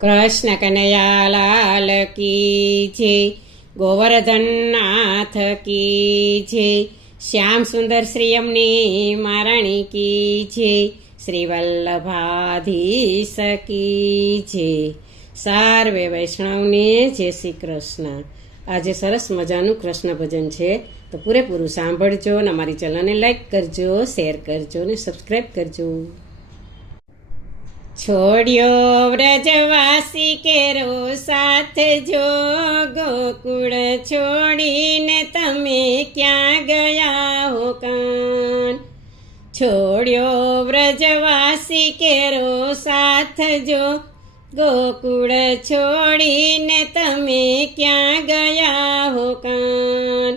કૃષ્ણ કનૈયા લાલ કી જય, ગોવર્ધન નાથ કી જય, શ્યામ સુંદર શ્રી અમની મહારાણી કી જય, શ્રી વલ્લભાધીશ કી જય. સર્વે વૈષ્ણવને જય શ્રી કૃષ્ણ. આજે સરસ મજાનું કૃષ્ણ ભજન છે, તો પૂરેપૂરું સાંભળજો અને અમારી ચેનલને લાઈક કરજો, શેર કરજો અને સબસ્ક્રાઈબ કરજો. છોડ્યો વ્રજવાસી કેરો સાથ જો, ગોકુળ છોડીને તમે ક્યાં ગયા હો કાન. છોડ્યો વ્રજવાસી કેરો સાથ જો, ગોકુળ છોડીને તમે ક્યાં ગયા હો કાન.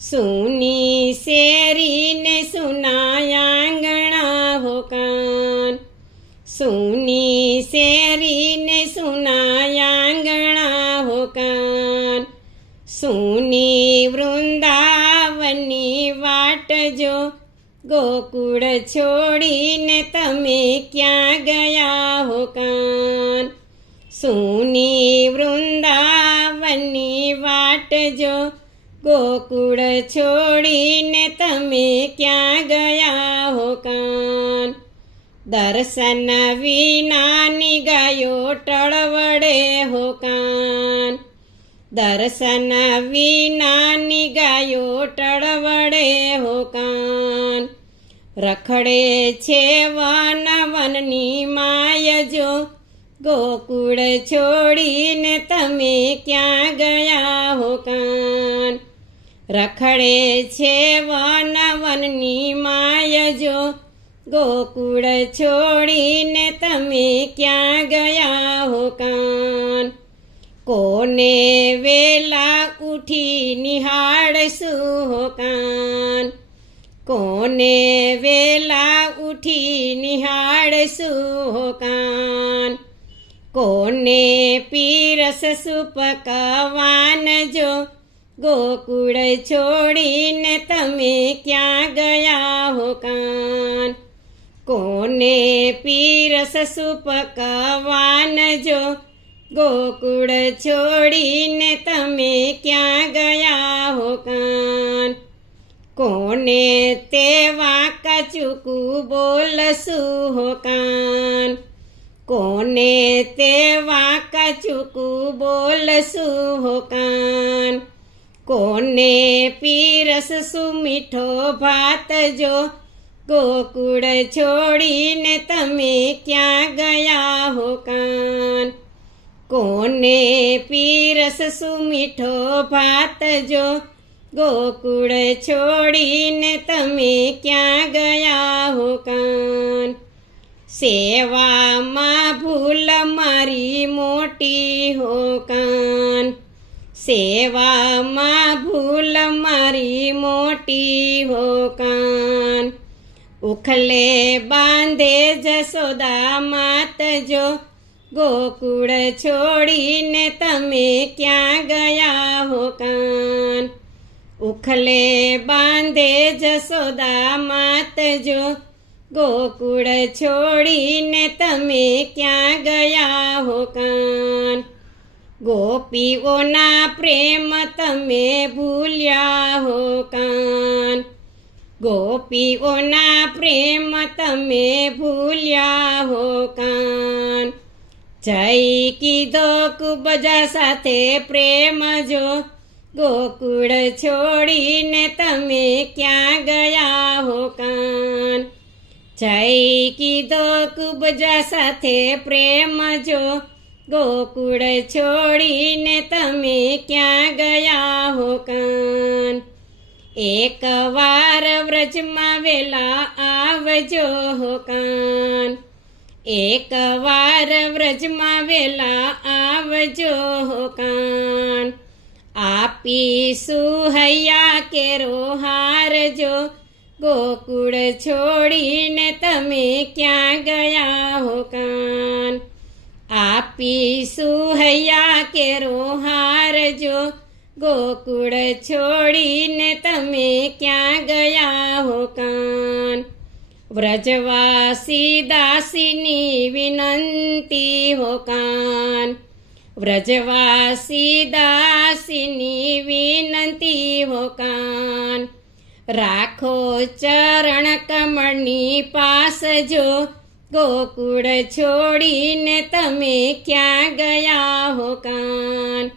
સૂની શેરીને સુના આંગણા હો કાન. સૂની શેરીને સુના આંગણા હો કાન. સૂની વૃંદાવનની વાટ જો, ગોકુળ છોડીને તમે ક્યાં ગયા હો કાન. સૂની વૃંદાવનની વાટ જો, ગોકુળ છોડીને તમે ક્યાં ગયા હો કાન. દર્શન વિનાની ગાયો ટળવડે હો કાન. દર્શન વિનાની ગાયો ટળવડે હો કાન. રખડે છે વન વનની માય જો, ગોકુળ છોડીને તમે ક્યાં ગયા હો કાન. રખડે છે વન વનની માય જો, ગોકુળ છોડીને તમે ક્યાં ગયા હો કાન. કોને વેલા ઉઠી નિહાળશું હો કાન. કોને વેલા ઉઠી નિહાળશું હો કાન. કોને પીરસશું પકવાન જો, ગોકુળ છોડીને તમે ક્યાં ગયા હો કાન. કોને પીરસશું પકવાન જો, ગોકુળ છોડીને તમે ક્યાં ગયા હો કાન. કોને તે વાંકા ચૂકું બોલશું હો કાન. કોને તે વાંકા ચૂકું બોલશું હો કાન. કોને પીરસશું મીઠો ભાત જો, ગોકુળ છોડીને તમે ક્યાં ગયા હો કાન. કોને પીરસશું મીઠો ભાત જો, ગોકુળ છોડીને તમે ક્યાં ગયા હો કાન. સેવામાં ભૂલ મારી મોટી હો કાન. સેવામાં ભૂલ મારી મોટી હો કાન. ઉખલે બાંધે જશોદા માત જો, ગોકુળ છોડીને તમે ક્યાં ગયા હો કાન. ઉખલે બાંધે જશોદા માત જો, ગોકુળ છોડીને તમે ક્યાં ગયા હો કાન. ગોપીઓના પ્રેમ તમે ભૂલ્યા હો કાન. ગોપીઓના પ્રેમ તમે ભૂલ્યા હો કાન. જય કીધો કુબજા સાથે પ્રેમ જો, ગોકુળ છોડીને તમે ક્યાં ગયા હો કાન. જય કીધો કુબજા સાથે પ્રેમ જો, ગોકુળ છોડીને તમે ક્યાં ગયા હો કાન. એક વાર વ્રજમાં વેલા આવજો હો કાન. એક વાર વ્રજમાં વેલા આવજો હો કાન. આપીશું હૈયા કેરો હાર જો, ગોકુળ છોડીને તમે ક્યાં ગયા હો કાન. આપીશું હૈયા કેરો હાર જો, ગોકુળ છોડીને તમે ક્યાં ગયા હો કાન. વ્રજવાસી દાસીની વિનંતી હો કાન. વ્રજવાસી દાસીની વિનંતી હો કાન. રાખો ચરણ કમળની પાસ જો, ગોકુળ છોડીને તમે ક્યાં ગયા હો કાન.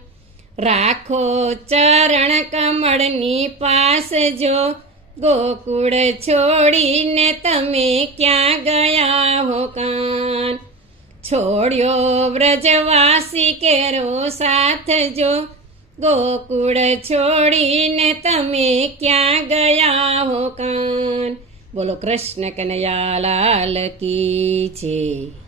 રાખો ચરણ કમળની પાસ જો, ગોકુળ છોડીને તમે ક્યાં ગયા હો કાન. છોડ્યો વ્રજવાસી કેરો સાથ જો, ગોકુળ છોડીને તમે ક્યાં ગયા હો કાન. બોલો કૃષ્ણ કનૈયા લાલ કી જય.